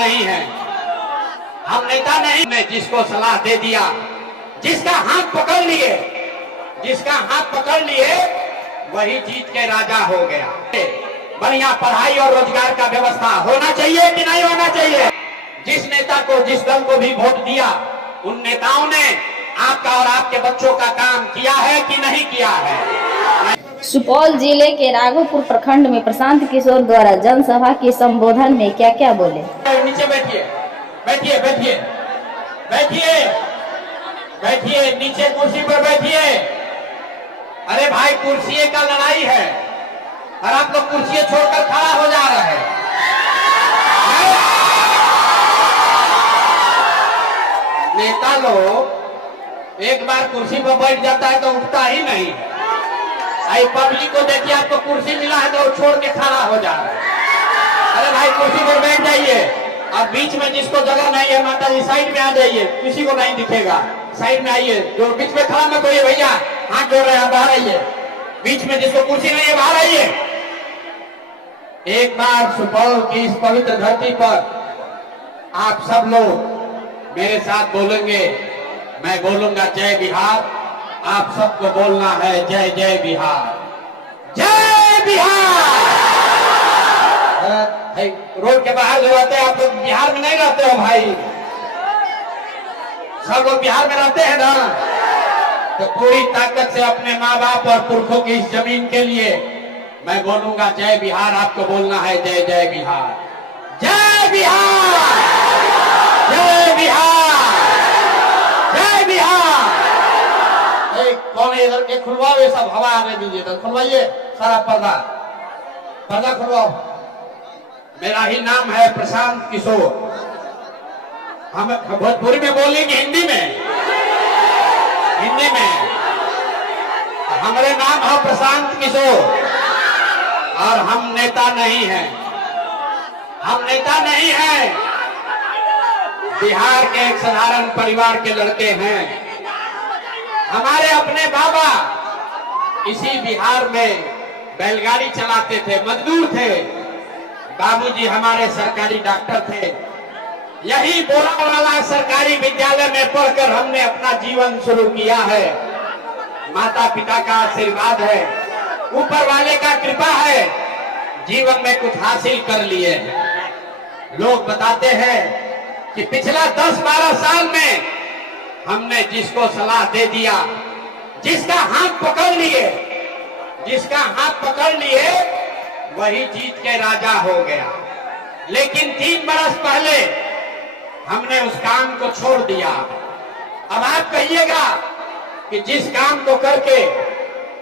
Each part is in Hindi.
नहीं है, हम नेता नहीं। ने जिसको सलाह दे दिया, जिसका हाथ पकड़ लिए, जिसका हाथ पकड़ लिए वही जीत के राजा हो गया। बढ़िया पढ़ाई और रोजगार का व्यवस्था होना चाहिए कि नहीं होना चाहिए? जिस नेता को, जिस दल को भी वोट दिया, उन नेताओं ने आपका और आपके बच्चों का काम किया है कि नहीं किया है? सुपौल जिले के राघोपुर प्रखंड में प्रशांत किशोर द्वारा जनसभा के संबोधन में क्या क्या बोले? नीचे बैठिए, बैठिए, बैठिए, बैठिए, बैठिए, नीचे कुर्सी पर बैठिए। अरे भाई, कुर्सी का लड़ाई है और आप लोग कुर्सी छोड़कर खड़ा हो जा रहे हैं। नेता लोग एक बार कुर्सी पर बैठ जाता है तो उठता ही नहीं। आई पब्लिक को देखिए, आपको कुर्सी मिला है तो छोड़ के खड़ा हो जा रहा है। अरे भाई, कुर्सी पर बैठ जाइए। अब बीच में जिसको जगह नहीं है, माता जी साइड में आ जाइए, किसी को नहीं दिखेगा, साइड में आइए। जो बीच में खड़ा मत होइए भैया, हाथ जोड़ रहे हैं, बाहर आइए। बीच में जिसको कुर्सी नहीं है बाहर आइए। एक बार सुपौल की इस पवित्र धरती पर आप सब लोग मेरे साथ बोलेंगे। मैं बोलूंगा जय बिहार, आप सबको बोलना है जय जय बिहार, जय बिहार। रोड के बाहर जो रहते हैं, आप लोग बिहार में नहीं रहते हो भाई, सब लोग बिहार में रहते हैं ना, तो पूरी ताकत से अपने माँ बाप और पुरखों की इस जमीन के लिए मैं बोलूंगा जय बिहार। आपको बोलना है जय जय बिहार, जय बिहार, जय बिहार, जय बिहार। कौन है इधर के? खुलवाओ ये सब, हवा आने दीजिए, तो खुलवाइए सारा पर्दा, पर्दा खुलवाओ। मेरा ही नाम है प्रशांत किशोर। हम भोजपुरी में बोलेंगे, हिंदी में, हिंदी में। हमारे नाम है प्रशांत किशोर और हम नेता नहीं हैं, हम नेता नहीं हैं। बिहार के एक साधारण परिवार के लड़के हैं। हमारे अपने बाबा इसी बिहार में बैलगाड़ी चलाते थे, मजदूर थे। बाबूजी हमारे सरकारी डॉक्टर थे। यही बोरा वाला सरकारी विद्यालय में पढ़कर हमने अपना जीवन शुरू किया है। माता पिता का आशीर्वाद है, ऊपर वाले का कृपा है, जीवन में कुछ हासिल कर लिए हैं। लोग बताते हैं कि पिछला 10-12 साल में हमने जिसको सलाह दे दिया, जिसका हाथ पकड़ लिए, जिसका हाथ पकड़ लिए वही जीत के राजा हो गया। लेकिन 3 बरस पहले हमने उस काम को छोड़ दिया। अब आप कहिएगा कि जिस काम को करके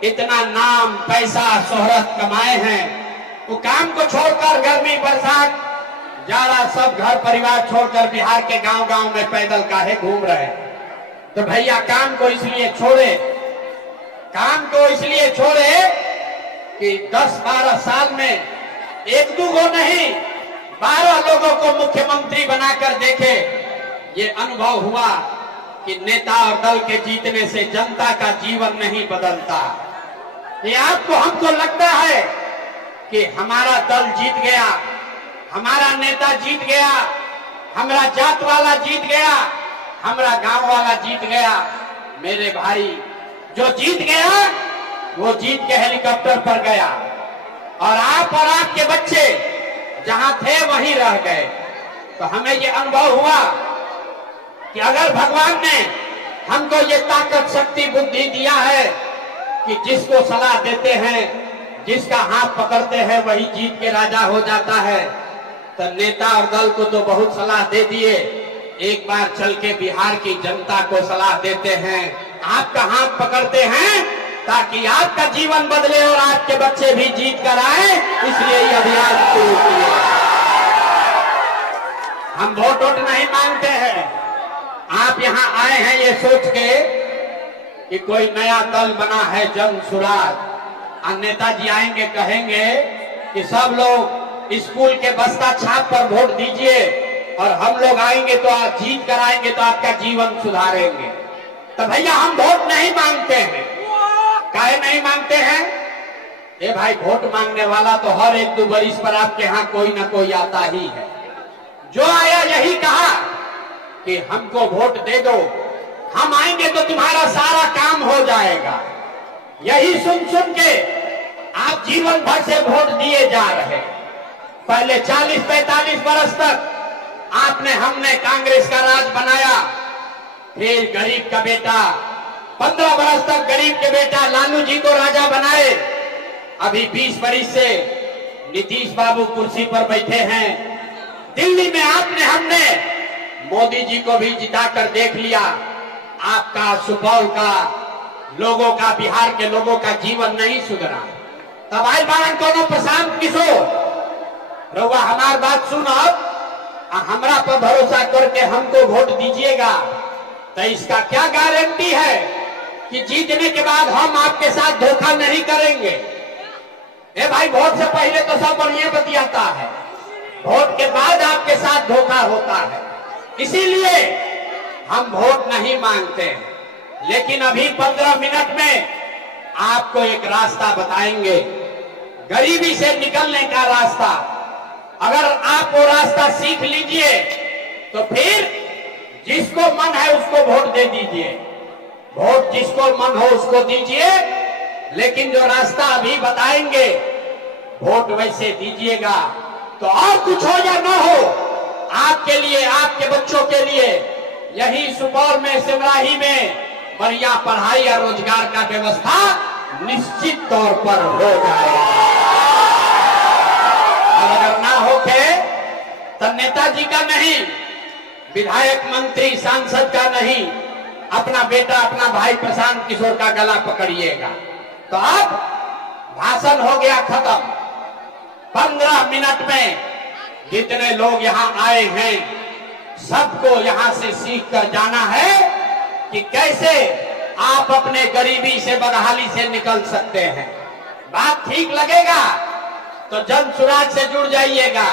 इतना नाम, पैसा, शोहरत कमाए हैं, वो काम को छोड़कर गर्मी, बरसात, जाड़ा सब घर परिवार छोड़कर बिहार के गांव-गांव में पैदल काहे घूम रहे हैं? तो भैया, काम को इसलिए छोड़े, काम को इसलिए छोड़े कि 10-12 साल में 1-2 नहीं, 12 लोगों को मुख्यमंत्री बनाकर देखे। ये अनुभव हुआ कि नेता और दल के जीतने से जनता का जीवन नहीं बदलता। ये आपको, हमको लगता है कि हमारा दल जीत गया, हमारा नेता जीत गया, हमारा जात वाला जीत गया, हमारा गांव वाला जीत गया। मेरे भाई, जो जीत गया वो जीत के हेलीकॉप्टर पर गया और आप और आपके बच्चे जहां थे वहीं रह गए। तो हमें ये अनुभव हुआ कि अगर भगवान ने हमको ये ताकत, शक्ति, बुद्धि दिया है कि जिसको सलाह देते हैं, जिसका हाथ पकड़ते हैं वही जीत के राजा हो जाता है, तो नेता और दल को तो बहुत सलाह दे दिए। एक बार चल के बिहार की जनता को सलाह देते हैं, आपका हाथ पकड़ते हैं ताकि आपका जीवन बदले और आपके बच्चे भी जीत कर आए, इसलिए ये अभियान शुरू किया। हम वोट नहीं मांगते हैं। आप यहाँ आए हैं ये सोच के कि कोई नया दल बना है, जन सुराज। नेताजी आएंगे, कहेंगे कि सब लोग स्कूल के बस्ता छाप पर वोट दीजिए और हम लोग आएंगे तो आप जीत कर आएंगे तो आपका जीवन सुधारेंगे। तो भैया, हम वोट नहीं मांगते हैं। काहे नहीं मांगते हैं? ये भाई, वोट मांगने वाला तो हर 1-2 बरिस पर आपके यहाँ कोई ना कोई आता ही है। जो आया यही कहा कि हमको वोट दे दो, हम आएंगे तो तुम्हारा सारा काम हो जाएगा। यही सुन सुन के आप जीवन भर से वोट दिए जा रहे। पहले 40-45 बरस तक आपने हमने कांग्रेस का राज बनाया, फिर गरीब का बेटा 15 बरस तक गरीब के बेटा लालू जी को राजा बनाए। अभी 20 बरस से नीतीश बाबू कुर्सी पर बैठे हैं। दिल्ली में आपने हमने मोदी जी को भी जिताकर देख लिया। आपका सुपौल का लोगों का, बिहार के लोगों का जीवन नहीं सुधरा। तब आयल बारन कोनो प्रशांत किशोर रउआ हमार बात सुनब, हमरा पर भरोसा करके हमको वोट दीजिएगा, तो इसका क्या गारंटी है कि जीतने के बाद हम आपके साथ धोखा नहीं करेंगे। ए भाई, वोट से पहले तो सब बढ़िया बतियाता है, वोट के बाद आपके साथ धोखा होता है। इसीलिए हम वोट नहीं मांगते। लेकिन अभी 15 मिनट में आपको एक रास्ता बताएंगे, गरीबी से निकलने का रास्ता। अगर आप वो रास्ता सीख लीजिए तो फिर जिसको मन है उसको वोट दे दीजिए, वोट जिसको मन हो उसको दीजिए। लेकिन जो रास्ता अभी बताएंगे वोट वैसे दीजिएगा। तो और कुछ हो या न हो, आपके लिए, आपके बच्चों के लिए यही सुपौल में, सिमराही में बढ़िया पढ़ाई और रोजगार का व्यवस्था निश्चित तौर पर हो जाएगा। और अगर ना होके तो नेताजी का नहीं, विधायक, मंत्री, सांसद का नहीं, अपना बेटा, अपना भाई प्रशांत किशोर का गला पकड़िएगा। तो अब भाषण हो गया खत्म। 15 मिनट में जितने लोग यहाँ आए हैं सबको यहाँ से सीख कर जाना है कि कैसे आप अपने गरीबी से, बदहाली से निकल सकते हैं। बात ठीक लगेगा तो जन सुराज से जुड़ जाइएगा,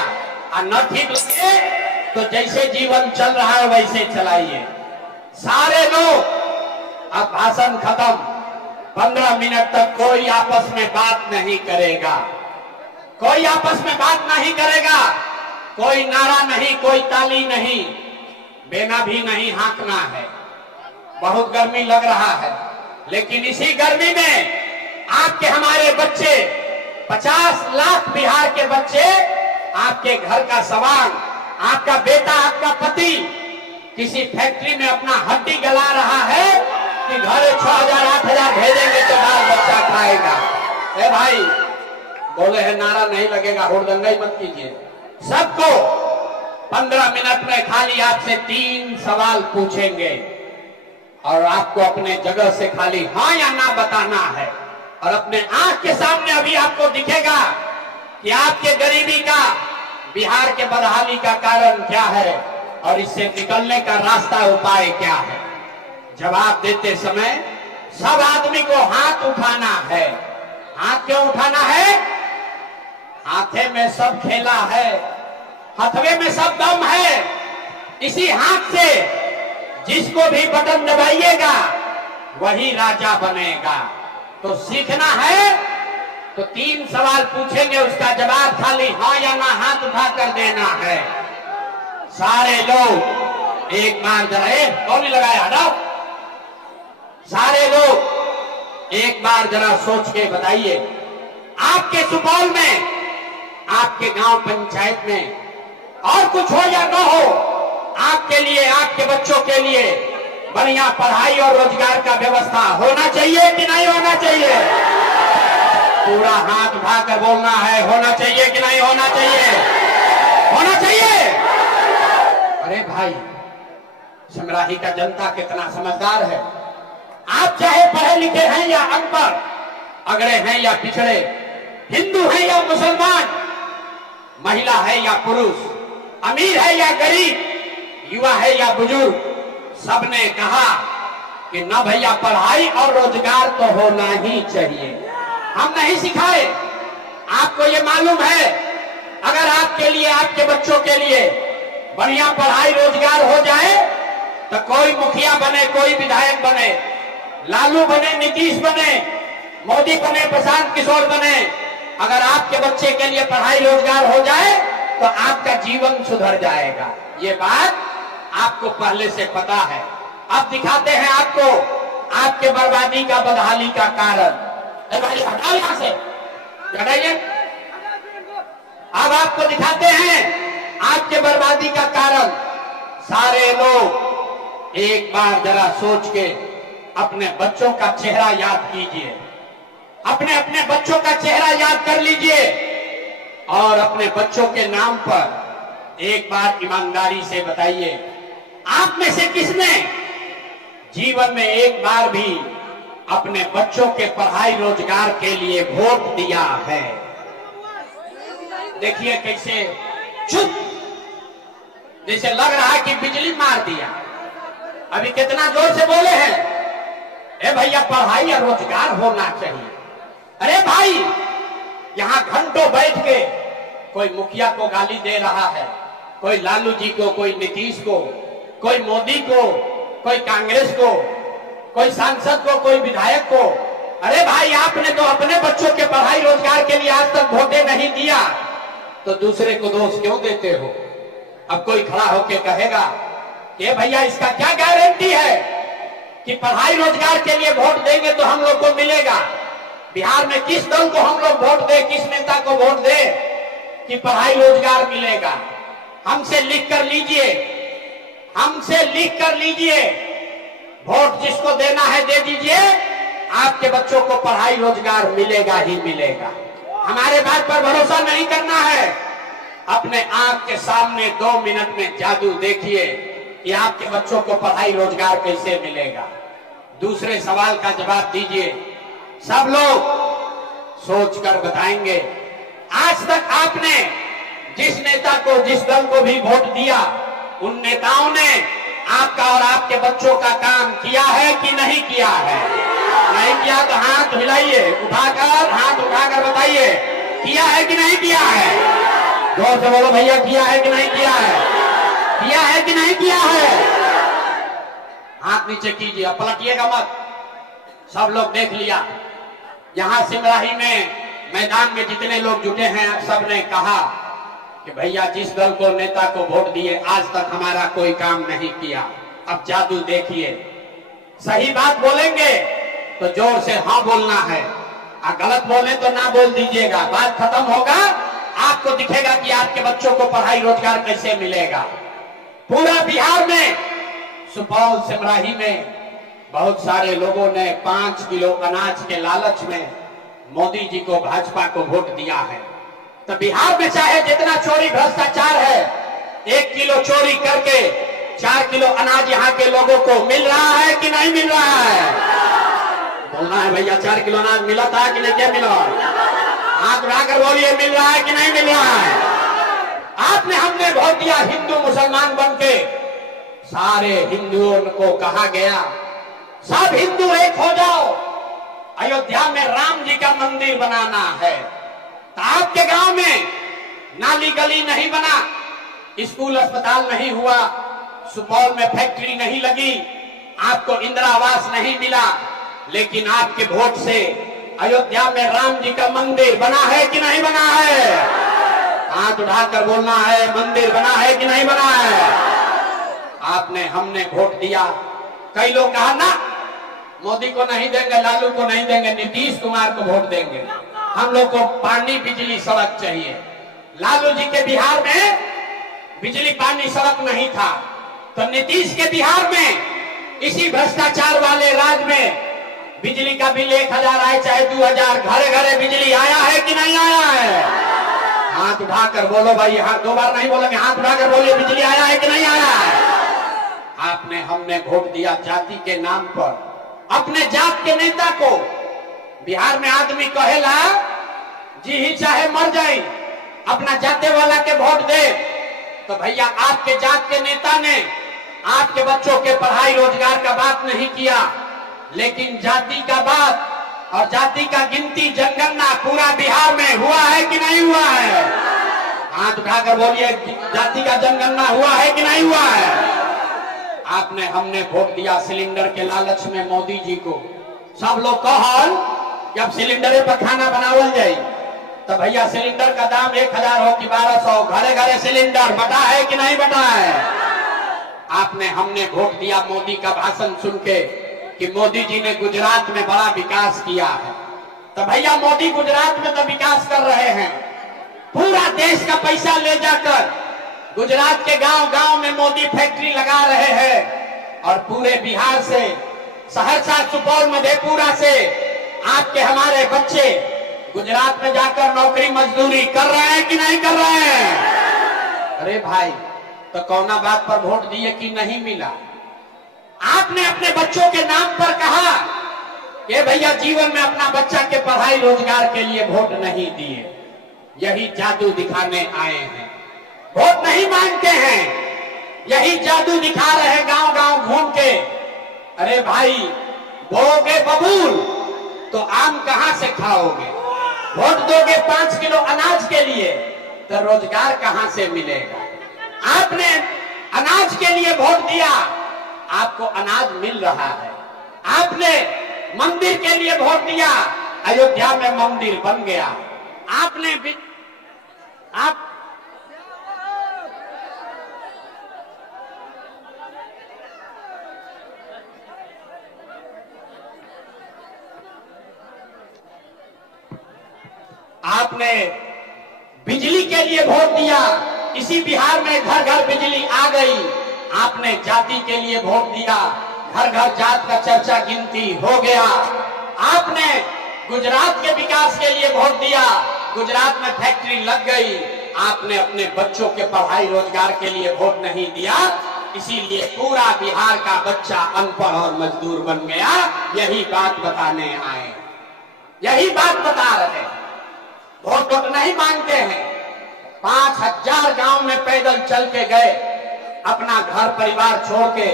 और न ठीक लगे तो जैसे जीवन चल रहा है वैसे चलाइए। सारे लोग, अब भाषण खत्म। 15 मिनट तक कोई आपस में बात नहीं करेगा, कोई आपस में बात नहीं करेगा, कोई नारा नहीं, कोई ताली नहीं, बेना भी नहीं हाँकना है। बहुत गर्मी लग रहा है, लेकिन इसी गर्मी में आपके, हमारे बच्चे, 50 लाख बिहार के बच्चे आपके घर का सवाल, आपका बेटा, आपका पति किसी फैक्ट्री में अपना हड्डी गला रहा है कि घरे 6,000-8,000 भेजेंगे तो बाल बच्चा खाएगा। ए भाई, बोले हैं नारा नहीं लगेगा, हुड़दंगाई मत कीजिए। सबको 15 मिनट में खाली आपसे 3 सवाल पूछेंगे और आपको अपने जगह से खाली हाँ या ना बताना है। और अपने आंख के सामने अभी आपको दिखेगा कि आपके गरीबी का, बिहार के बदहाली का कारण क्या है और इससे निकलने का रास्ता, उपाय क्या है। जवाब देते समय सब आदमी को हाथ उठाना है। हाथ क्यों उठाना है? हाथे में सब खेला है, हथवे में सब दम है। इसी हाथ से जिसको भी बटन दबाइएगा वही राजा बनेगा। तो सीखना है तो 3 सवाल पूछेंगे, उसका जवाब खाली हाँ या ना हाथ उठाकर देना है। सारे लोग एक बार जरा, कौन नहीं लगाया, हटाओ। सारे लोग एक बार जरा सोच के बताइए, आपके सुपौल में, आपके गांव पंचायत में और कुछ हो या न हो, आपके लिए, आपके बच्चों के लिए बढ़िया पढ़ाई और रोजगार का व्यवस्था होना चाहिए कि नहीं होना चाहिए? पूरा हाथ उठाकर बोलना है, होना चाहिए कि नहीं होना चाहिए? होना चाहिए। अरे भाई, सिमराही का जनता कितना समझदार है। आप चाहे पढ़े लिखे हैं या अनपढ़, अगड़े हैं या पिछड़े, हिंदू हैं या मुसलमान, महिला है या पुरुष, अमीर है या गरीब, युवा है या बुजुर्ग, सबने कहा कि न भैया, पढ़ाई और रोजगार तो होना ही चाहिए। हम नहीं सिखाए, आपको ये मालूम है। अगर आपके लिए, आपके बच्चों के लिए बढ़िया पढ़ाई रोजगार हो जाए तो कोई मुखिया बने, कोई विधायक बने, लालू बने, नीतीश बने, मोदी बने, प्रशांत किशोर बने, अगर आपके बच्चे के लिए पढ़ाई रोजगार हो जाए तो आपका जीवन सुधर जाएगा। ये बात आपको पहले से पता है। अब दिखाते हैं आपको आपके बर्बादी का, बदहाली का कारण। भाई हटाओ यहां से, हटाइए। अब आपको दिखाते हैं आपके बर्बादी का कारण। सारे लोग एक बार जरा सोच के अपने बच्चों का चेहरा याद कीजिए, अपने अपने बच्चों का चेहरा याद कर लीजिए और अपने बच्चों के नाम पर एक बार ईमानदारी से बताइए, आप में से किसने जीवन में एक बार भी अपने बच्चों के पढ़ाई रोजगार के लिए वोट दिया है? देखिए कैसे चुप, जैसे लग रहा है कि बिजली मार दिया। अभी कितना जोर से बोले हैं, ए भैया पढ़ाई या रोजगार होना चाहिए। अरे भाई यहां घंटों बैठ के कोई मुखिया को गाली दे रहा है, कोई लालू जी को, कोई नीतीश को, कोई मोदी को, कोई कांग्रेस को, कोई सांसद को, कोई विधायक को। अरे भाई आपने तो अपने बच्चों के पढ़ाई रोजगार के लिए आज तक वोटें नहीं दिया, तो दूसरे को दोष क्यों देते हो? अब कोई खड़ा होके कहेगा कि भैया इसका क्या गारंटी है कि पढ़ाई रोजगार के लिए वोट देंगे तो हम लोग को मिलेगा? बिहार में किस दल को हम लोग वोट दे, किस नेता को वोट दे कि पढ़ाई रोजगार मिलेगा? हमसे लिख कर लीजिए, हमसे लिख कर लीजिए, वोट जिसको देना है दे दीजिए, आपके बच्चों को पढ़ाई रोजगार मिलेगा ही मिलेगा। हमारे बात पर भरोसा नहीं करना है, अपने आंख के सामने 2 मिनट में जादू देखिए कि आपके बच्चों को पढ़ाई रोजगार कैसे मिलेगा। दूसरे सवाल का जवाब दीजिए, सब लोग सोचकर बताएंगे। आज तक आपने जिस नेता को, जिस दल को भी वोट दिया, उन नेताओं ने आपका और आपके बच्चों का काम किया है कि नहीं किया है? नहीं किया तो हाथ हिलाइए, उठाकर हाथ उठाकर बताइए किया है कि नहीं किया है? जोर से बोलो भैया, किया है कि नहीं किया है? किया है कि नहीं किया है? हाथ नीचे कीजिए, अब पलटिएगा मत। सब लोग देख लिया। यहां सिमराही में मैदान में जितने लोग जुटे हैं, सबने कहा कि भैया जिस दल को, नेता को वोट दिए आज तक हमारा कोई काम नहीं किया। अब जादू देखिए, सही बात बोलेंगे तो जोर से हाँ बोलना है, और गलत बोले तो ना बोल दीजिएगा। बात खत्म होगा, आपको दिखेगा कि आपके बच्चों को पढ़ाई रोजगार कैसे मिलेगा। पूरा बिहार में, सुपौल सिमराही में बहुत सारे लोगों ने 5 किलो अनाज के लालच में मोदी जी को, भाजपा को वोट दिया है। तो बिहार में चाहे जितना चोरी भ्रष्टाचार है, 1 किलो चोरी करके 4 किलो अनाज यहाँ के लोगों को मिल रहा है कि नहीं मिल रहा है? बोलना है भैया, 4 किलो अनाज मिला था कि नहीं? क्या मिला? हाथ उठाकर बोलिए, मिल रहा है कि नहीं मिल रहा है? आपने, हमने वोट दिया हिंदू मुसलमान बन के। सारे हिंदुओं को कहा गया सब हिंदू एक हो जाओ, अयोध्या में राम जी का मंदिर बनाना है। तो आपके गांव में नाली गली नहीं बना, स्कूल अस्पताल नहीं हुआ, सुपौल में फैक्ट्री नहीं लगी, आपको इंदिरा आवास नहीं मिला, लेकिन आपके वोट से अयोध्या में राम जी का मंदिर बना है कि नहीं बना है? हाथ उठाकर बोलना है, मंदिर बना है कि नहीं बना है? आपने, हमने वोट दिया। कई लोग कहा ना मोदी को नहीं देंगे, लालू को नहीं देंगे, नीतीश कुमार को वोट देंगे। हम लोग को पानी, बिजली, सड़क चाहिए। लालू जी के बिहार में बिजली, पानी, सड़क नहीं था, तो नीतीश के बिहार में इसी भ्रष्टाचार वाले राज्य में बिजली का बिल 1000 आए चाहे 2000, घरे घरे बिजली आया है कि नहीं आया है? हाथ उठाकर बोलो भाई, हाथ 2 बार नहीं बोलेंगे, हाथ उठाकर बोलिए, बिजली आया है कि नहीं आया है? आपने, हमने वोट दिया जाति के नाम पर, अपने जात के नेता को। बिहार में आदमी कहेला जी ही चाहे मर जाए, अपना जाते वाला के वोट दे। तो भैया आपके जात के नेता ने आपके बच्चों के पढ़ाई रोजगार का बात नहीं किया, लेकिन जाति का बात और जाति का गिनती, जनगणना पूरा बिहार में हुआ है कि नहीं हुआ है? हाथ उठाकर बोलिए, जाति का जनगणना हुआ है कि नहीं हुआ है? आपने, हमने वोट दिया सिलेंडर के लालच में मोदी जी को। सब लोग कहल कि अब सिलेंडर पर खाना बनावल जाए, तो भैया सिलेंडर का दाम 1000 हो कि 1200, घरे घरे सिलेंडर बटा है कि नहीं बटा है? आपने हमने वोट दिया मोदी का भाषण सुन के कि मोदी जी ने गुजरात में बड़ा विकास किया है। तो भैया मोदी गुजरात में तो विकास कर रहे हैं, पूरा देश का पैसा ले जाकर गुजरात के गांव गांव में मोदी फैक्ट्री लगा रहे हैं और पूरे बिहार से, सहरसा, सुपौल, मधेपुरा से आपके हमारे बच्चे गुजरात में जाकर नौकरी मजदूरी कर रहे हैं कि नहीं कर रहे हैं? अरे भाई, तो कौना बात पर वोट दिए कि नहीं मिला? आपने अपने बच्चों के नाम पर कहा कि भैया जीवन में अपना बच्चा के पढ़ाई रोजगार के लिए वोट नहीं दिए, यही जादू दिखाने आए हैं। वोट नहीं मांगते हैं, यही जादू दिखा रहे हैं गांव गांव घूम के। अरे भाई, बोगे बबूल तो आम कहां से खाओगे? वोट दोगे 5 किलो अनाज के लिए तो रोजगार कहां से मिलेगा? आपने अनाज के लिए वोट दिया, आपको अनाज मिल रहा है। आपने मंदिर के लिए वोट दिया, अयोध्या में मंदिर बन गया। आपने बिजली के लिए वोट दिया, इसी बिहार में घर घर बिजली आ गई। आपने जाति के लिए वोट दिया, घर घर जात का चर्चा गिनती हो गया। आपने गुजरात के विकास के लिए वोट दिया, गुजरात में फैक्ट्री लग गई। आपने अपने बच्चों के पढ़ाई रोजगार के लिए वोट नहीं दिया, इसीलिए पूरा बिहार का बच्चा अनपढ़ और मजदूर बन गया। यही बात बताने आए, यही बात बता रहे हैं। वोट नहीं मांगते हैं। 5000 गांव में पैदल चल के गए, अपना घर परिवार छोड़ के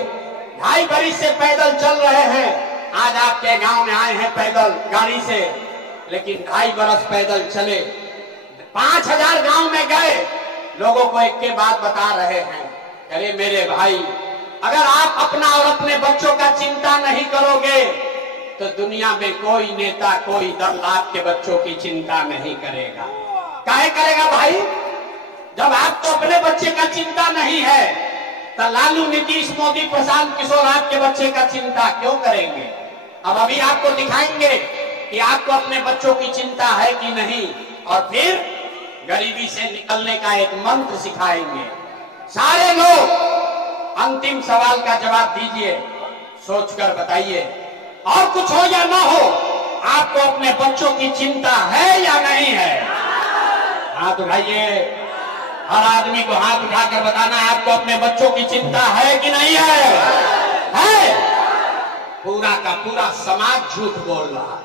2.5 बरस से पैदल चल रहे हैं। आज आपके गांव में आए हैं पैदल गाड़ी से, लेकिन 2.5 बरस पैदल चले, 5000 गांव में गए, लोगों को एक के बात बता रहे हैं। अरे मेरे भाई, अगर आप अपना और अपने बच्चों का चिंता नहीं करोगे तो दुनिया में कोई नेता, कोई दल आपके बच्चों की चिंता नहीं करेगा। काहे करेगा भाई? जब आपको अपने बच्चे का चिंता नहीं है तो लालू, नीतीश, मोदी, प्रशांत किशोर आपके बच्चे का चिंता क्यों करेंगे? अब अभी आपको दिखाएंगे कि आपको अपने बच्चों की चिंता है कि नहीं, और फिर गरीबी से निकलने का एक मंत्र सिखाएंगे। सारे लोग अंतिम सवाल का जवाब दीजिए, सोचकर बताइए, और कुछ हो या ना हो, आपको अपने बच्चों की चिंता है या नहीं है? हाथ उठाइए, हर आदमी को हाथ उठाकर बताना है, आपको अपने बच्चों की चिंता है कि नहीं है? है? पूरा का पूरा समाज झूठ बोल रहा है।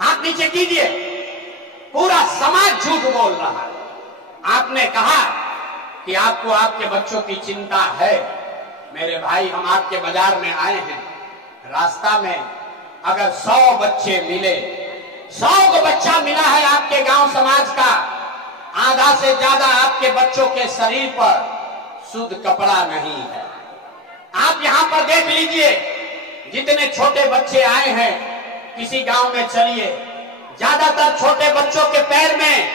हाथ नीचे कीजिए, पूरा समाज झूठ बोल रहा है। आपने कहा कि आपको आपके बच्चों की चिंता है। मेरे भाई, हम आपके बाजार में आए हैं, रास्ता में अगर 100 बच्चे मिले, 100 को बच्चा मिला है आपके गांव समाज का, आधा से ज्यादा आपके बच्चों के शरीर पर शुद्ध कपड़ा नहीं है। आप यहां पर देख लीजिए, जितने छोटे बच्चे आए हैं, किसी गांव में चलिए, ज्यादातर छोटे बच्चों के पैर में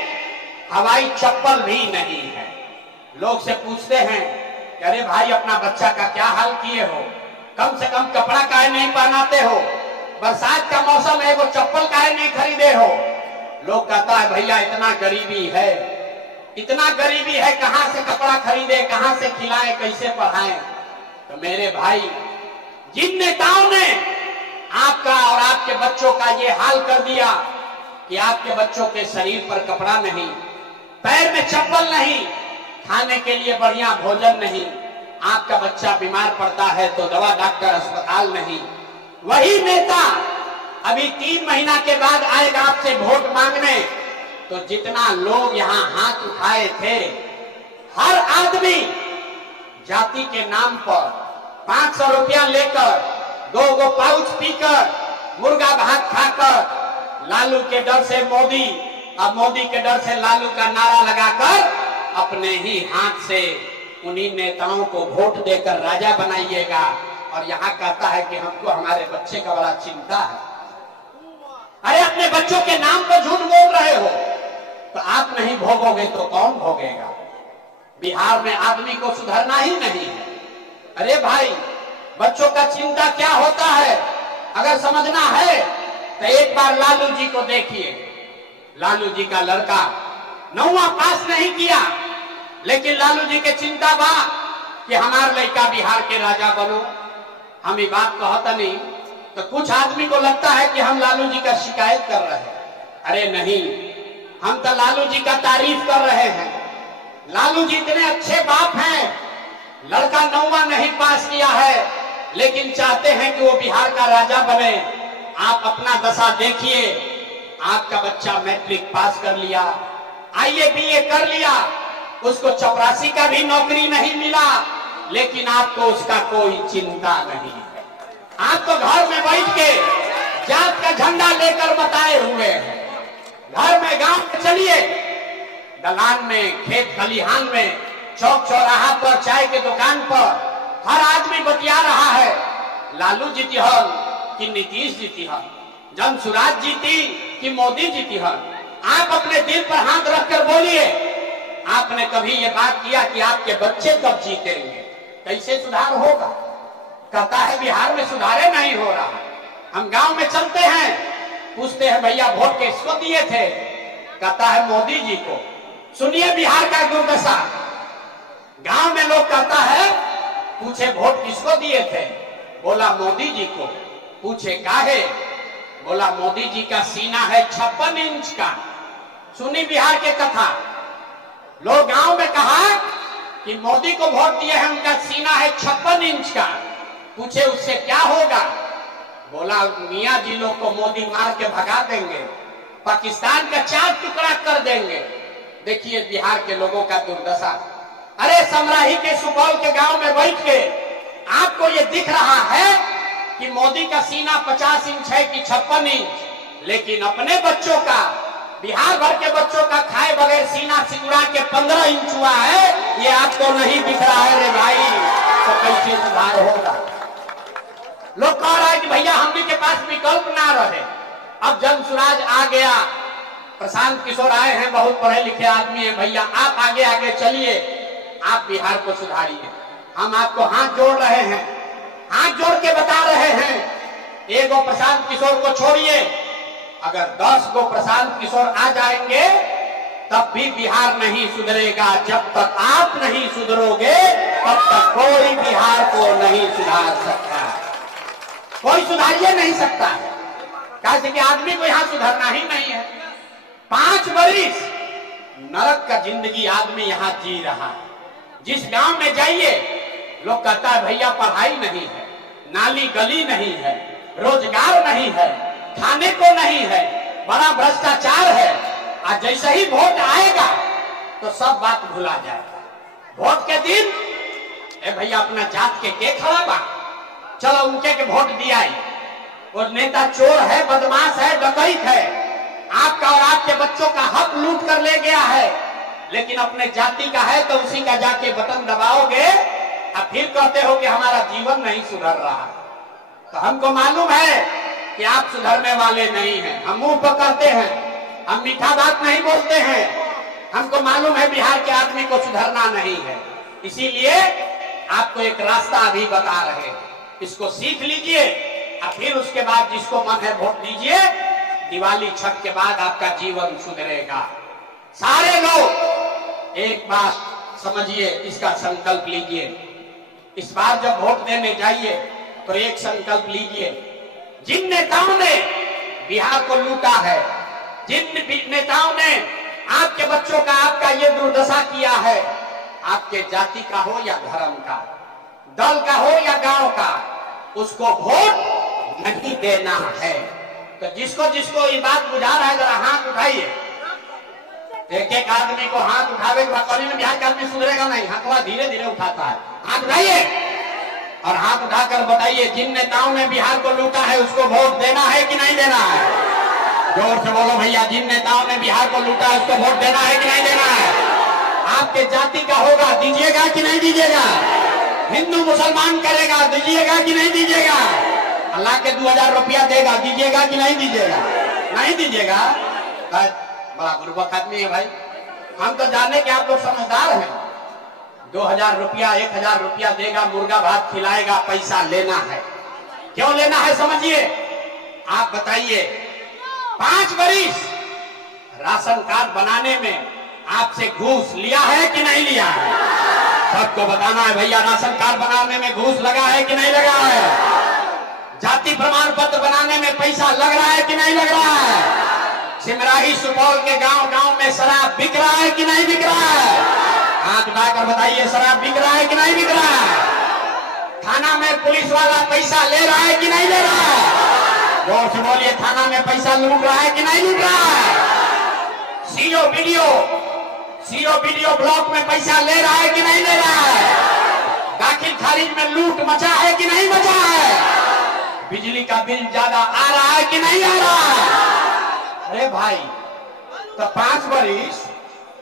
हवाई चप्पल भी नहीं है। लोग से पूछते हैं, अरे भाई, अपना बच्चा का क्या हाल किए हो? कम से कम कपड़ा काहे नहीं पहनाते हो? बरसात का मौसम है, वो चप्पल काहे नहीं खरीदे हो? लोग कहता है, भैया इतना गरीबी है, इतना गरीबी है, कहां से कपड़ा खरीदे, कहां से खिलाएं, कैसे पढ़ाएं? तो मेरे भाई, जिन नेताओं ने आपका और आपके बच्चों का ये हाल कर दिया कि आपके बच्चों के शरीर पर कपड़ा नहीं, पैर में चप्पल नहीं, खाने के लिए बढ़िया भोजन नहीं, आपका बच्चा बीमार पड़ता है तो दवा, डॉक्टर, अस्पताल नहीं, वही नेता अभी 3 महीना के बाद आएगा आपसे वोट मांगने। तो जितना लोग यहाँ हाथ उठाए थे, हर आदमी जाति के नाम पर 500 रुपया लेकर, 2 पाउच पीकर, मुर्गा भात खाकर, लालू के डर से मोदी और मोदी के डर से लालू का नारा लगाकर अपने ही हाथ से उन्हीं नेताओं को वोट देकर राजा बनाइएगा। और यहाँ कहता है कि हमको हमारे बच्चे का बड़ा चिंता है। अरे अपने बच्चों के नाम पर झूठ बोल रहे हो। तो आप नहीं भोगोगे तो कौन भोगेगा? बिहार में आदमी को सुधरना ही नहीं है। अरे भाई, बच्चों का चिंता क्या होता है अगर समझना है तो एक बार लालू जी को देखिए। लालू जी का लड़का 9वां पास नहीं किया, लेकिन लालू जी के चिंता बा कि हमार लड़का बिहार के राजा बनो। हम ये बात कहता नहीं तो कुछ आदमी को लगता है कि हम लालू जी का शिकायत कर रहे हैं। अरे नहीं, हम तो लालू जी का तारीफ कर रहे हैं। लालू जी इतने अच्छे बाप हैं, लड़का 9वां नहीं पास किया है लेकिन चाहते हैं कि वो बिहार का राजा बने। आप अपना दशा देखिए, आपका बच्चा मैट्रिक पास कर लिया, आईए बीए कर लिया, उसको चपरासी का भी नौकरी नहीं मिला, लेकिन आपको उसका कोई चिंता नहीं है। आप तो घर में बैठ के जात का झंडा लेकर बताए हुए हैं। घर में, गांव में चलिए, दलान में, खेत खलिहान में, चौक चौराहा पर, चाय के दुकान पर हर आदमी बतिया रहा है लालू जीती हल कि नीतीश जीती हल, जनसुराज जीती कि मोदी जीती हल। आप अपने दिल पर हाथ रखकर बोलिए, आपने कभी ये बात किया कि आपके बच्चे कब जीतेंगे, कैसे सुधार होगा? कहता है बिहार में सुधारे नहीं हो रहा। हम गांव में चलते हैं, पूछते हैं भैया वोट किसको दिए थे? कहता है मोदी जी को। सुनिए बिहार का दुर्दशा। गांव में लोग कहता है, पूछे वोट किसको दिए थे? बोला मोदी जी को। पूछे काहे? बोला मोदी जी का सीना है 56 इंच का। सुनी बिहार के कथा। लोग गांव में कहा कि मोदी को वोट दिए हैं, उनका सीना है 56 इंच का। पूछे उससे क्या होगा? बोला मियाँ जी लोग को मोदी मार के भगा देंगे, पाकिस्तान का 4 टुकड़ा कर देंगे। देखिए बिहार के लोगों का दुर्दशा। अरे समराही के सुपौल के गांव में बैठ के आपको ये दिख रहा है कि मोदी का सीना 50 इंच है कि 56 इंच, लेकिन अपने बच्चों का, बिहार भर के बच्चों का खाए बगैर सीना सिकुड़ा के 15 इंच हुआ है। ये आपको नहीं दिख रहा है रे भाई, तो कैसे सुधार होगा? लोग कह रहे हैं कि भैया हमने के पास विकल्प ना रहे। अब जनसुराज आ गया, प्रशांत किशोर आए हैं, बहुत पढ़े लिखे आदमी हैं। भैया आप आगे आगे चलिए, आप बिहार को सुधारिए। हम आपको हाथ जोड़ रहे हैं, हाथ जोड़ के बता रहे हैं, एगो प्रशांत किशोर को छोड़िए, अगर 10 गो प्रशांत किशोर आ जाएंगे तब भी बिहार नहीं सुधरेगा। जब तक आप नहीं सुधरोगे तब तक कोई बिहार को नहीं सुधार सकता, कोई सुधारिए नहीं सकता है। कैसे कि आदमी को यहां सुधरना ही नहीं है। 5 बरिस नरक का जिंदगी आदमी यहां जी रहा है। जिस गांव में जाइए लोग कहता है भैया पढ़ाई नहीं है, नाली गली नहीं है, रोजगार नहीं है, खाने को नहीं है, बड़ा भ्रष्टाचार है। आज जैसे ही वोट आएगा तो सब बात भुला जाएगा। वोट के दिन ए भैया अपना जात के खड़ा बा, चलो उनके के वोट दिया। वो नेता चोर है, बदमाश है, डकैत है, आपका और आपके बच्चों का हक लूट कर ले गया है, लेकिन अपने जाति का है तो उसी का जाके बटन दबाओगे और फिर कहते हो कि हमारा जीवन नहीं सुधर रहा। तो हमको मालूम है कि आप सुधरने वाले नहीं हैं। हम मुंह पर कहते हैं, हम मीठा बात नहीं बोलते हैं। हमको मालूम है बिहार के आदमी को सुधरना नहीं है, इसीलिए आपको एक रास्ता अभी बता रहे हैं, इसको सीख लीजिए और फिर उसके बाद जिसको मन है वोट दीजिए। दिवाली छठ के बाद आपका जीवन सुधरेगा। सारे लोग एक बात समझिए, इसका संकल्प लीजिए। इस बार जब वोट देने जाइए तो एक संकल्प लीजिए, जिन नेताओं ने बिहार को लूटा है, जिन नेताओं ने आपके बच्चों का, आपका ये दुर्दशा किया है, आपके जाति का हो या धर्म का, दल का हो या गांव का, उसको वोट नहीं देना है। तो जिसको जिसको ये बात बुझा रहा है जरा हाथ उठाइए। एक एक आदमी को हाथ उठावे के बाद में बिहार का आदमी सुधरेगा नहीं, हाथवा धीरे धीरे उठाता है। हाथ उठाइए और हाथ उठाकर बताइए, जिन नेताओं ने बिहार को लूटा है उसको वोट देना है कि नहीं देना है? जोर से बोलो भैया, जिन नेताओं ने बिहार को लूटा है उसको वोट देना है कि नहीं देना है? आपके जाति का होगा, दीजिएगा कि नहीं दीजिएगा? हिंदू मुसलमान करेगा, दीजिएगा कि नहीं दीजिएगा? अल्लाह के 2000 रुपया देगा, दीजिएगा कि नहीं दीजिएगा? नहीं दीजिएगा। बड़ा बुर्बक आदमी है भाई। हम तो जाने कि आप लोग समझदार हैं। 2000 रुपया 1000 रुपया देगा, मुर्गा भात खिलाएगा, पैसा लेना है। क्यों लेना है समझिए। आप बताइए, 5 बरिस राशन कार्ड बनाने में आपसे घूस लिया है कि नहीं लिया है? सबको बताना है भैया, राशन कार्ड बनाने में घूस लगा है कि नहीं लगा है? जाति प्रमाण पत्र बनाने में पैसा लग रहा है कि नहीं लग रहा है? सिमराही सुपौल के गांव-गांव में शराब बिक रहा है कि नहीं बिक रहा है? हाथ उठाकर बताइए, शराब बिक रहा है कि नहीं बिक रहा है? थाना में पुलिस वाला पैसा ले रहा है कि नहीं ले रहा है? जोर से बोलिए, थाना में पैसा लूट रहा है कि नहीं लूट रहा है? सीओ बीडीओ ब्लॉक में पैसा ले रहा है कि नहीं ले रहा है? दाखिल खारिज में लूट मचा है कि नहीं मचा है? बिजली का बिल ज्यादा आ रहा है कि नहीं आ रहा है? अरे भाई, तो 5 बरिस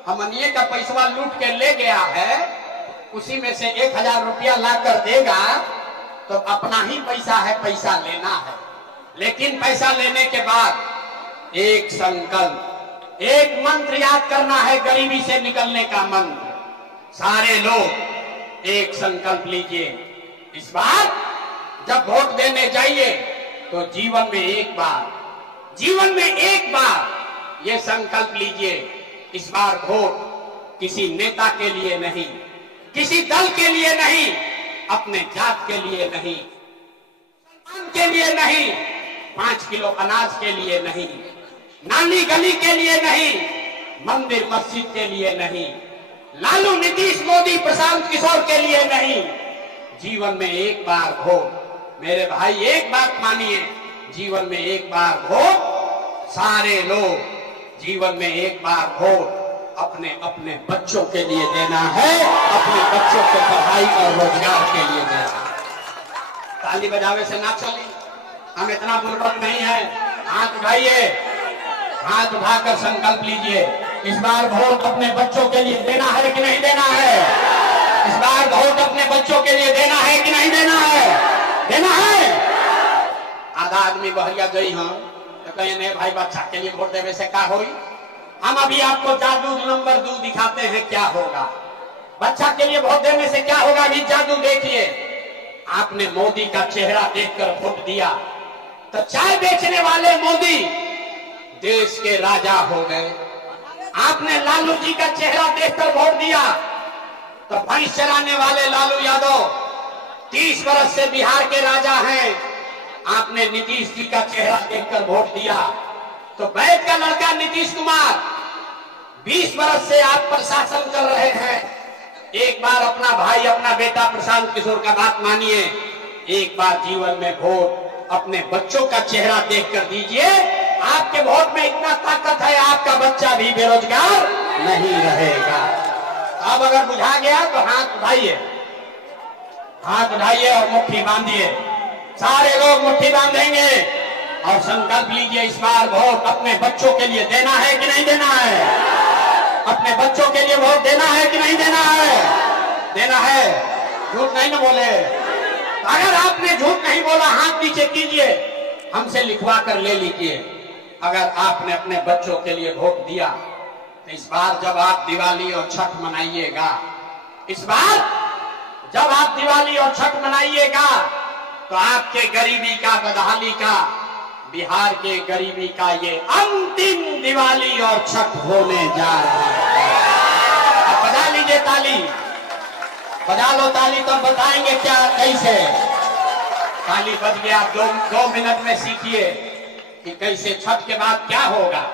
हमनिए का पैसा लूट के ले गया है, उसी में से 1000 रुपया ला कर देगा तो अपना ही पैसा है, पैसा लेना है। लेकिन पैसा लेने के बाद एक संकल्प, एक मंत्र याद करना है, गरीबी से निकलने का मंत्र। सारे लोग एक संकल्प लीजिए, इस बार जब वोट देने जाइए तो जीवन में एक बार ये संकल्प लीजिए, इस बार वोट किसी नेता के लिए नहीं, किसी दल के लिए नहीं, अपने जात के लिए नहीं, सम्मान के लिए नहीं, 5 किलो अनाज के लिए नहीं, नाली गली के लिए नहीं, मंदिर मस्जिद के लिए नहीं, लालू नीतीश मोदी प्रशांत किशोर के लिए नहीं, जीवन में एक बार वोट। मेरे भाई, एक बात मानिए, जीवन में एक बार वोट, सारे लोग जीवन में एक बार वोट अपने अपने बच्चों के लिए देना है, अपने बच्चों को पढ़ाई और रोजगार के लिए देना है। ताली बजावे से ना चली, हम इतना बुर्बक नहीं है। हाथ उठाइए, हाथ उठाकर संकल्प लीजिए, इस बार वोट अपने बच्चों के लिए देना है कि नहीं देना है? इस बार वोट अपने बच्चों के लिए देना है कि नहीं देना है? देना है। आधा आदमी बहरिया गई हम तो कहे नहीं भाई, बच्चा के लिए वोट देवे से क्या होई? हम अभी आपको जादू नंबर 2 दिखाते हैं क्या होगा। बच्चा के लिए वोट देने से क्या होगा, अभी जादू देखिए। आपने मोदी का चेहरा देखकर वोट दिया तो चाय बेचने वाले मोदी देश के राजा हो गए। आपने लालू जी का चेहरा देखकर वोट दिया तो भैंस चराने वाले लालू यादव 30 वर्ष से बिहार के राजा हैं। आपने नीतीश जी का चेहरा देखकर वोट दिया तो बैठ का लड़का नीतीश कुमार 20 वर्ष से आप पर शासन कर रहे हैं। एक बार अपना भाई, अपना बेटा प्रशांत किशोर का बात मानिए, एक बार जीवन में वोट अपने बच्चों का चेहरा देखकर दीजिए। आपके वोट में इतना ताकत है, आपका बच्चा भी बेरोजगार नहीं रहेगा। अब अगर बुझा गया तो हाथ उठाइए, हाथ उठाइए और मुट्ठी बांधिए। सारे लोग मुट्ठी बांधेंगे और संकल्प लीजिए, इस बार वोट अपने बच्चों के लिए देना है कि नहीं देना है? अपने बच्चों के लिए वोट देना है कि नहीं देना है? देना है। झूठ नहीं ना बोले। अगर आपने झूठ नहीं बोला, हाथ नीचे कीजिए, हमसे लिखवा कर ले लीजिए। अगर आपने अपने बच्चों के लिए वोट दिया तो इस बार जब आप दिवाली और छठ मनाइएगा, इस बार जब आप दिवाली और छठ मनाइएगा तो आपके गरीबी का, बदहाली का, बिहार के गरीबी का ये अंतिम दिवाली और छठ होने जा रहा है। अब बजा लीजिए ताली, बजा लो ताली, तो बताएंगे क्या कैसे। ताली बज गया, 2 मिनट में सीखिए कि कैसे छठ के बाद क्या होगा।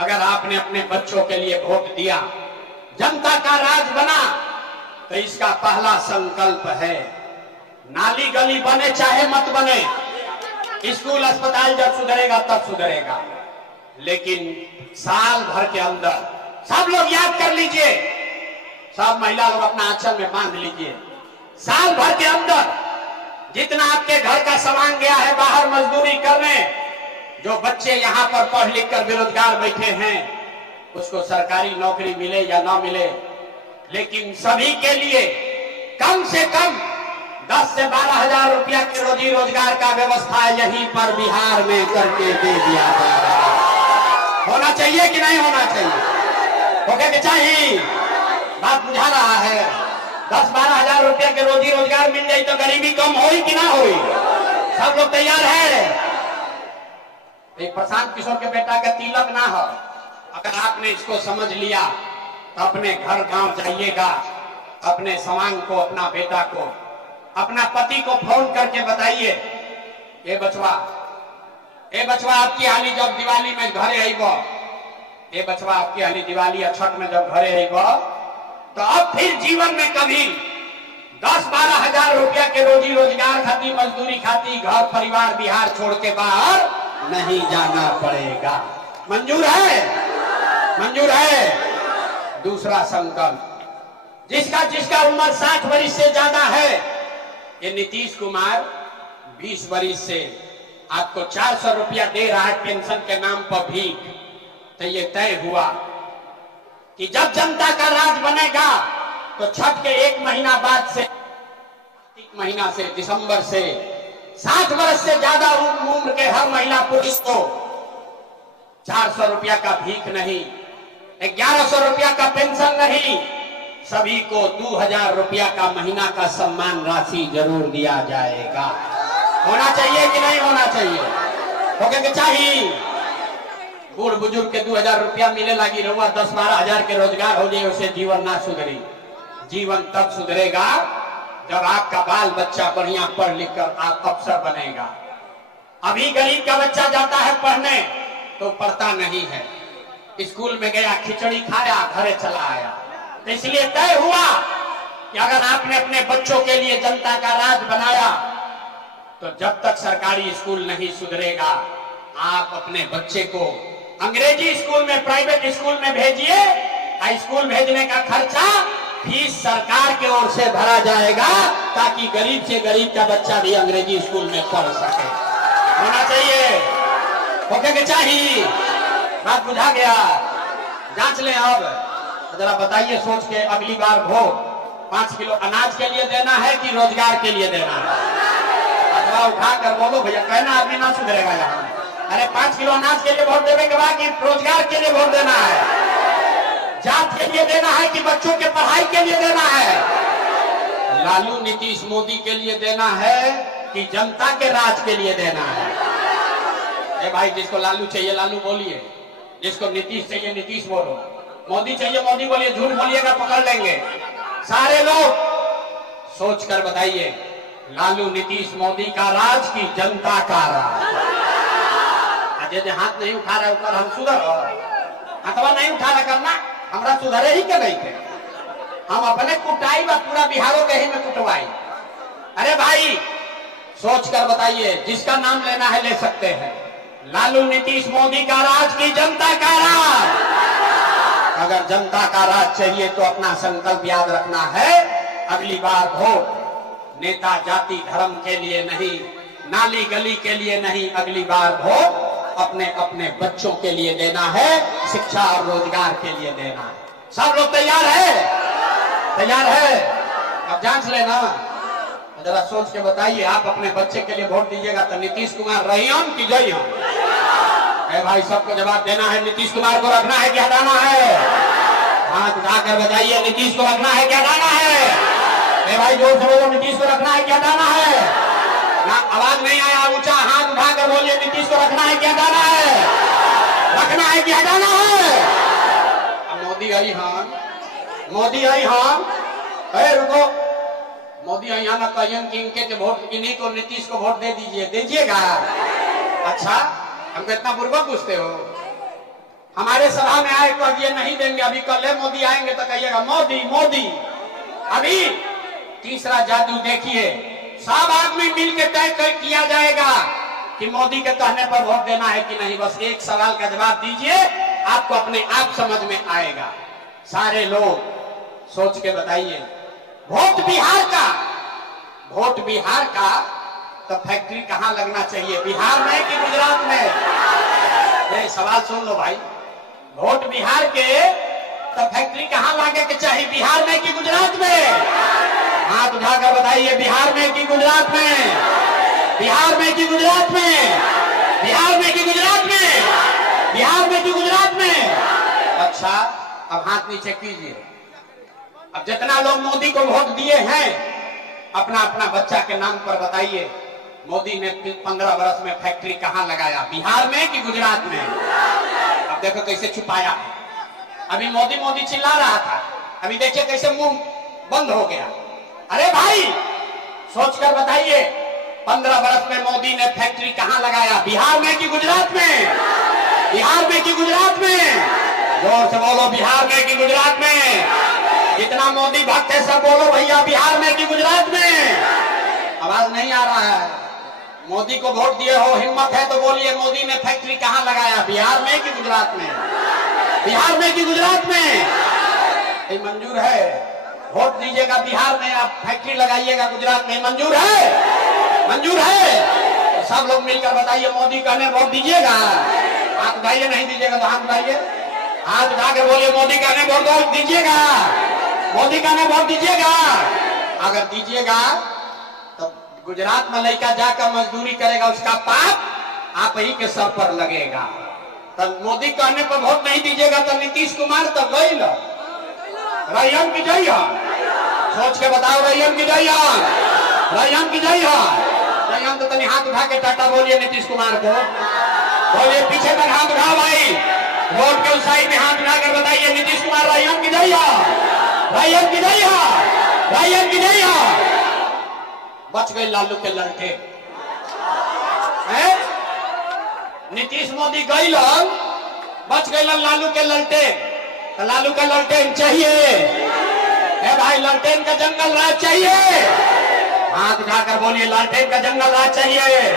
अगर आपने अपने बच्चों के लिए वोट दिया, जनता का राज बना, तो इसका पहला संकल्प है, नाली गली बने चाहे मत बने, स्कूल अस्पताल जब सुधरेगा तब सुधरेगा, लेकिन साल भर के अंदर, सब लोग याद कर लीजिए, सब महिला लोग अपना आंचल में बांध लीजिए, साल भर के अंदर जितना आपके घर का सामान गया है बाहर मजदूरी करने, जो बच्चे यहाँ पर पढ़ लिख कर बेरोजगार बैठे हैं, उसको सरकारी नौकरी मिले या ना मिले, लेकिन सभी के लिए कम से कम 10 से 12 हजार रुपया के रोजी रोजगार का व्यवस्था यहीं पर बिहार में करके दे दिया जा रहा है। होना चाहिए कि नहीं होना चाहिए? होके के चाहिए? बात बुझा रहा है? 10-12 हजार रुपया के रोजी रोजगार मिल जाए तो गरीबी कम होई कि ना होई? सब लोग तैयार है? एक प्रशांत किशोर के बेटा का तिलक ना हो, अगर आपने इसको समझ लिया तो अपने घर गांव जाइएगा, अपने सवांग को, अपना बेटा को, अपना पति को फोन करके बताइए, ए बचवा आपकी हाली जब दिवाली में घरे आईब, ए बचवा आपकी हाली दिवाली या छठ में जब घरे आईब, तो अब फिर जीवन में कभी 10-12 हजार रुपया के रोजी रोजगार खाती, मजदूरी खाती घर परिवार बिहार छोड़ के बाहर नहीं जाना पड़ेगा। मंजूर है? मंजूर है? दूसरा संकल्प, जिसका उम्र 60 वर्ष से ज्यादा है, ये नीतीश कुमार 20 वर्ष से आपको 400 रुपया दे रहा है पेंशन के नाम पर भीख। तो ये तय हुआ कि जब जनता का राज बनेगा तो छठ के 1 महीना बाद से, 1 महीना से, दिसंबर से 60 वर्ष से ज्यादा उम्र के हर महिला पुरुष को 400 रुपया का भीख नहीं, 1100 रुपया का पेंशन नहीं, सभी को 2000 रुपया का महीना का सम्मान राशि जरूर दिया जाएगा। होना चाहिए कि नहीं होना चाहिए? होके के चाहिए? बूढ़ बुजुर्ग के 2000 रुपया मिले लगी रहुआ 10-12 हजार के रोजगार हो जाए, उसे जीवन ना सुधरी। जीवन तब सुधरेगा जब आपका बाल बच्चा बढ़िया पढ़ लिख कर आप अफसर बनेगा। अभी गरीब का बच्चा जाता है पढ़ने तो पढ़ता नहीं है, स्कूल में गया खिचड़ी खाया घरे चला आया। तो इसलिए तय हुआ कि अगर आपने अपने बच्चों के लिए जनता का राज बनाया तो जब तक सरकारी स्कूल नहीं सुधरेगा, आप अपने बच्चे को अंग्रेजी स्कूल में, प्राइवेट स्कूल में भेजिए। स्कूल भेजने का खर्चा फीस सरकार की ओर से भरा जाएगा ताकि गरीब से गरीब का बच्चा भी अंग्रेजी स्कूल में पढ़ सके। होना चाहिए? होके के चाहिए? बात बुझा गया? जांच लें अब जरा, बताइए सोच के, अगली बार वोट 5 किलो अनाज के लिए देना है कि रोजगार के लिए देना है? अथवा उठा कर बोलो भैया, कहना आदमी ना सुधरेगा यहाँ। अरे 5 किलो अनाज के लिए वोट देने के बाद कि रोजगार के लिए वोट देना है? जात के लिए देना है कि बच्चों के पढ़ाई के लिए देना है? लालू नीतीश मोदी के लिए देना है कि जनता के राज के लिए देना है? ए भाई, जिसको लालू चाहिए लालू बोलिए, जिसको नीतीश चाहिए नीतीश बोलो, मोदी चाहिए मोदी बोलिए, झूठ बोलिएगा पकड़ लेंगे। सारे लोग सोच कर बताइए, लालू नीतीश मोदी का राज की जनता का राज? आज हाथ नहीं उठा रहा ऊपर, हम सुधर अथवा नहीं उठा रहा करना, हमरा सुधरे ही के नहीं थे। हम अपने कुटाई व पूरा बिहारों के ही में कुटवाई। अरे भाई सोच कर बताइए, जिसका नाम लेना है ले सकते हैं। लालू नीतीश मोदी का राज की जनता का राज? अगर जनता का राज चाहिए तो अपना संकल्प याद रखना है, अगली बार वोट नेता जाति धर्म के लिए नहीं, नाली गली के लिए नहीं, अगली बार वोट अपने अपने बच्चों के लिए देना है, शिक्षा और रोजगार के लिए देना है। सब लोग तैयार है? तैयार है? अब जांच लेना, जरा सोच के बताइए, आप अपने बच्चे के लिए वोट दीजिएगा तो नीतीश कुमार रहियन कि जइयन? भाई सबको जवाब देना है, नीतीश कुमार को रखना है कि हटाना है? हाथ उठाकर बताइए, नीतीश को रखना है कि हटाना है? भाई जोर से बोलो, नीतीश को रखना है कि हटाना है? ना आवाज नहीं आया, ऊंचा हाथ उठाकर बोलिए, नीतीश को रखना है कि हटाना है? रखना है कि हटाना है? मोदी आई हम, मोदी आई हम। अरे रुको, मोदी आई हम कहिए कि इनके के वोट, इन्हीं को नीतीश को वोट दे दीजिए, दीजिएगा? अच्छा, हमको इतना बुर्बक पूछते हो? हमारे सभा में आए तो ये नहीं देंगे, अभी कल मोदी आएंगे तो कहिएगा मोदी मोदी। अभी तीसरा जादू देखिए, सब आदमी मिलकर तय किया जाएगा कि मोदी के कहने पर वोट देना है कि नहीं। बस एक सवाल का जवाब दीजिए, आपको अपने आप समझ में आएगा। सारे लोग सोच के बताइए, वोट बिहार का, वोट बिहार का तो फैक्ट्री कहां लगना चाहिए, बिहार में कि गुजरात में? ये सवाल सुन लो भाई, वोट बिहार के तो फैक्ट्री कहां लागे के चाहिए, बिहार में कि गुजरात में? हाथ उठाकर बताइए, बिहार में कि गुजरात में? बिहार में कि गुजरात में? बिहार में कि गुजरात में? बिहार में कि गुजरात में? अच्छा, अब हाथ नीचे कीजिए। अब जितना लोग मोदी को वोट दिए हैं, अपना अपना बच्चा के नाम पर बताइए, मोदी ने 15 वर्ष में फैक्ट्री कहां लगाया, बिहार में कि गुजरात में? अब देखो कैसे छुपाया। अभी मोदी मोदी चिल्ला रहा था, अभी देखिए कैसे मुंह बंद हो गया। अरे भाई सोचकर बताइए, 15 वर्ष में मोदी ने फैक्ट्री कहां लगाया, बिहार में कि गुजरात में? बिहार में कि गुजरात में? जोर से बोलो, बिहार में कि गुजरात में? जितना मोदी भक्त है सब बोलो भैया, बिहार में कि गुजरात में? आवाज नहीं आ रहा है। मोदी को वोट दिए हो, हिम्मत है तो बोलिए, मोदी ने फैक्ट्री कहां लगाया, बिहार में कि गुजरात में? बिहार में कि गुजरात में? ये मंजूर है? वोट दीजिएगा बिहार में, आप फैक्ट्री लगाइएगा गुजरात में, मंजूर है? मंजूर है? तो सब लोग मिलकर बताइए, मोदी कहने वोट दीजिएगा? हाथ उठाइए, नहीं दीजिएगा तो हाथ उठाइए, हाथ उठाकर बोलिए, मोदी कहने वोट दीजिएगा, मोदी कहने वोट दीजिएगा। अगर दीजिएगा तो गुजरात में लड़का जाकर मजदूरी करेगा, उसका पाप आप ही के सर पर लगेगा। तब मोदी कहने पर वोट नहीं दीजिएगा तो नीतीश कुमार तो गई रैयम की जय है। सोच के बताओ, रैयम की जय है, रैयम की जय है। रैयम तो तनी हाथ उठा के टाटा बोलिए नीतीश कुमार को, बोलिए पीछे तक हाथ उठाओ भाई, रोड के उस साइड में हाथ उठाकर बताइए, नीतीश कुमार रैयम की जय है, रैयम की जय है, रैयम की जय है। बच गए लालू के लड़के, नीतीश मोदी गई लोग, बच गए लालू के लड़के। तो लालू का ललटेन चाहिए, है भाई, ललटेन का जंगल राज चाहिए। हाथ उठाकर बोलिए, लालटेन का जंगल राज चाहिए,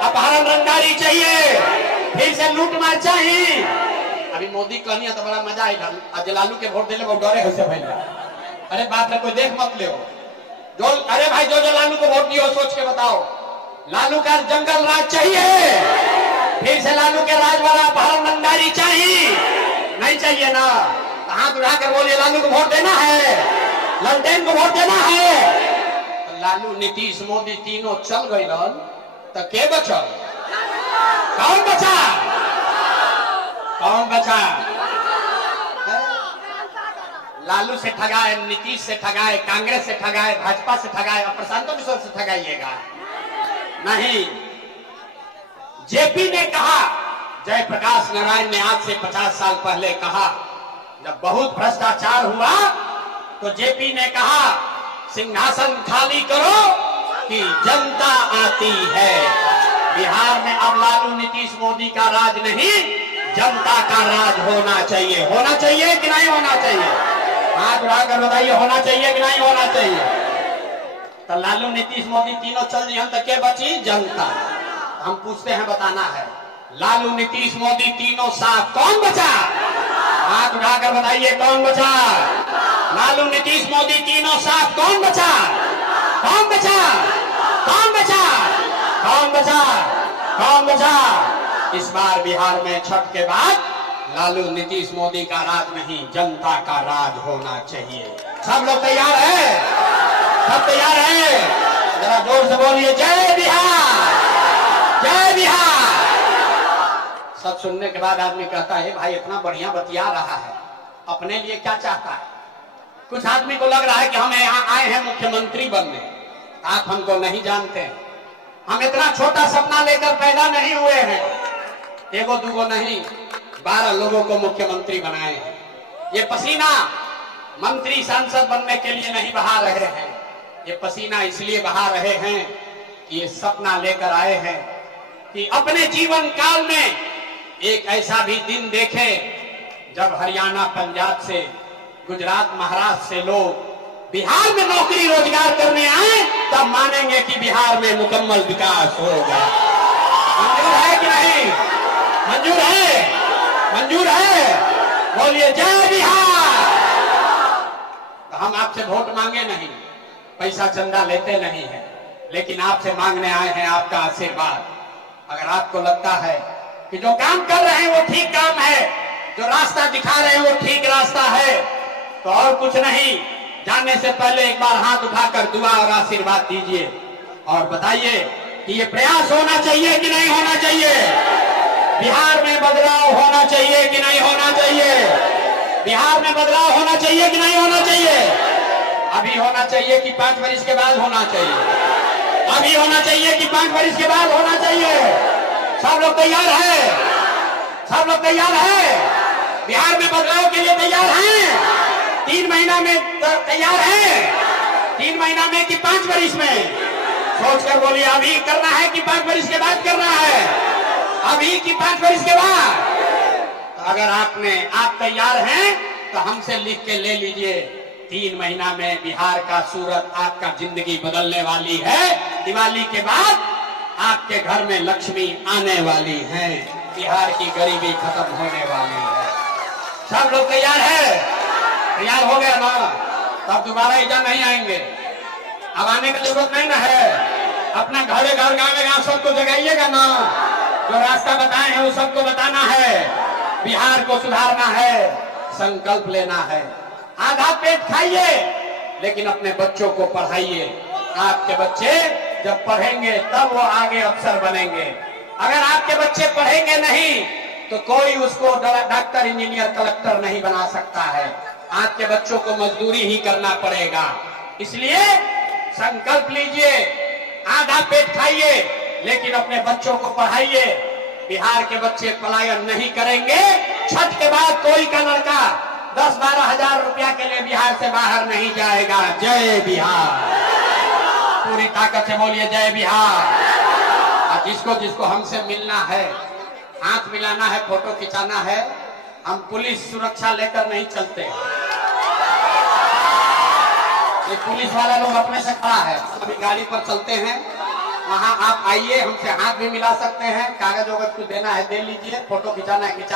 अपहरण रंगदारी चाहिए, फिर से लूट मार चाहिए। अभी मोदी कहनी तो बड़ा मजा आएगा, आज लालू के वोट दिले वो डरे हो से भाई। अरे बात है, कोई देख मत ले जो, अरे भाई जो लालू को वोट दियो सोच के बताओ, लालू का जंगल राज चाहिए, फिर से लालू के राज वाला अपहरण रंगदारी चाहिए, नहीं चाहिए ना? हाथ उठाकर बोलिए, लालू को वोट देना है, ललटेन को वोट देना है। तो लालू नीतीश मोदी तीनों चल गए तो के बचल? कौन बचा? कौन बचा? लालू से ठगाए, नीतीश से ठगाए, कांग्रेस से ठगाए, भाजपा से ठगाए, और प्रशांत किशोर से ठगाइएगा नहीं। जेपी ने कहा, जयप्रकाश नारायण ने आज से 50 साल पहले कहा, जब बहुत भ्रष्टाचार हुआ तो जेपी ने कहा, सिंहासन खाली करो कि जनता आती है। बिहार में अब लालू नीतीश मोदी का राज नहीं, जनता का राज होना चाहिए। होना चाहिए कि नहीं होना चाहिए? हाथ उठाकर बताइए, होना चाहिए कि नहीं होना चाहिए? तो लालू नीतीश मोदी तीनों चल दिए तो क्या बची? जनता। हम पूछते हैं, बताना है, लालू नीतीश मोदी तीनों साथ कौन बचा? हाथ उठाकर बताइए, कौन बचा? लालू नीतीश मोदी तीनों साथ कौन बचा? कौन बचा? कौन बचा? कौन बचा? कौन बचा? इस बार बिहार में छठ के बाद लालू नीतीश मोदी का राज नहीं, जनता का राज होना चाहिए। सब लोग तैयार है? सब तैयार है? जरा जोर से बोलिए, जय बिहार, जय बिहार। सब सुनने के बाद आदमी कहता है, भाई इतना बढ़िया बतिया रहा है, अपने लिए क्या चाहता है? कुछ आदमी को लग रहा है कि हम यहाँ आए हैं मुख्यमंत्री बनने। आप हमको नहीं जानते, हम इतना छोटा सपना लेकर पैदा नहीं हुए हैं। एगो दूगो नहीं, 12 लोगों को मुख्यमंत्री बनाए हैं। ये पसीना मंत्री सांसद बनने के लिए नहीं बहा रहे हैं, ये पसीना इसलिए बहा रहे हैं कि ये सपना लेकर आए हैं कि अपने जीवन काल में एक ऐसा भी दिन देखें जब हरियाणा, पंजाब से, गुजरात, महाराष्ट्र से लोग बिहार में नौकरी रोजगार करने आए, तब मानेंगे कि बिहार में मुकम्मल विकास हो गया। मंजूर है कि नहीं? मंजूर है? मंजूर है? बोलिए, जय बिहार। तो हम आपसे वोट मांगे नहीं, पैसा चंदा लेते नहीं है, लेकिन आपसे मांगने आए हैं आपका आशीर्वाद। अगर आपको लगता है कि जो काम कर रहे हैं वो ठीक काम है, जो रास्ता दिखा रहे हैं वो ठीक रास्ता है, तो और कुछ नहीं, जाने से पहले एक बार हाथ उठाकर दुआ और आशीर्वाद दीजिए और बताइए कि ये प्रयास होना चाहिए कि नहीं होना चाहिए? बिहार में बदलाव होना चाहिए कि नहीं होना चाहिए? बिहार में बदलाव होना चाहिए कि नहीं होना चाहिए? अभी होना चाहिए कि 5 वर्ष के बाद होना चाहिए? अभी होना चाहिए कि 5 वर्ष के बाद होना चाहिए? सब लोग तैयार है? सब लोग तैयार है? बिहार में बदलाव के लिए तैयार हैं? 3 महीना में तैयार है? 3 महीना में कि 5 वर्ष में? सोचकर बोलिए, अभी करना है कि 5 वर्ष के बाद करना है? अभी कि 5 वर्ष के बाद? तो अगर आप तैयार हैं तो हमसे लिख के ले लीजिए, 3 महीना में बिहार का सूरत आपका जिंदगी बदलने वाली है। दिवाली के बाद आपके घर में लक्ष्मी आने वाली है, बिहार की गरीबी खत्म होने वाली है। सब लोग तैयार है? तैयार हो गया ना? तब दोबारा इधर नहीं आएंगे, अब आने की जरूरत नहीं ना है। अपना घरे घर गाँव में गाँव सबको जगाइएगा ना, जो रास्ता बताए हैं वो सबको बताना है। बिहार को सुधारना है, संकल्प लेना है। आधा पेट खाइए लेकिन अपने बच्चों को पढ़ाइए। आपके बच्चे जब पढ़ेंगे तब वो आगे अफसर बनेंगे। अगर आपके बच्चे पढ़ेंगे नहीं तो कोई उसको डॉक्टर, इंजीनियर, कलेक्टर नहीं बना सकता है। आपके बच्चों को मजदूरी ही करना पड़ेगा। इसलिए संकल्प लीजिए, आधा पेट खाइए लेकिन अपने बच्चों को पढ़ाइए। बिहार के बच्चे पलायन नहीं करेंगे। छठ के बाद कोई का लड़का 10-12 हजार रुपया के लिए बिहार से बाहर नहीं जाएगा। जय बिहार, पूरी ताकत से बोलिए जय बिहार। और जिसको जिसको हमसे मिलना है, हाथ मिलाना है, फोटो खिंचाना है, हम पुलिस सुरक्षा लेकर नहीं चलते। ये पुलिस वाला लोग अपने से खड़ा है, अभी गाड़ी पर चलते हैं। वहां आप आइए, हमसे हाथ भी मिला सकते हैं, कागज वगैरह कुछ देना है दे लीजिए, फोटो खिंचाना है खिंचा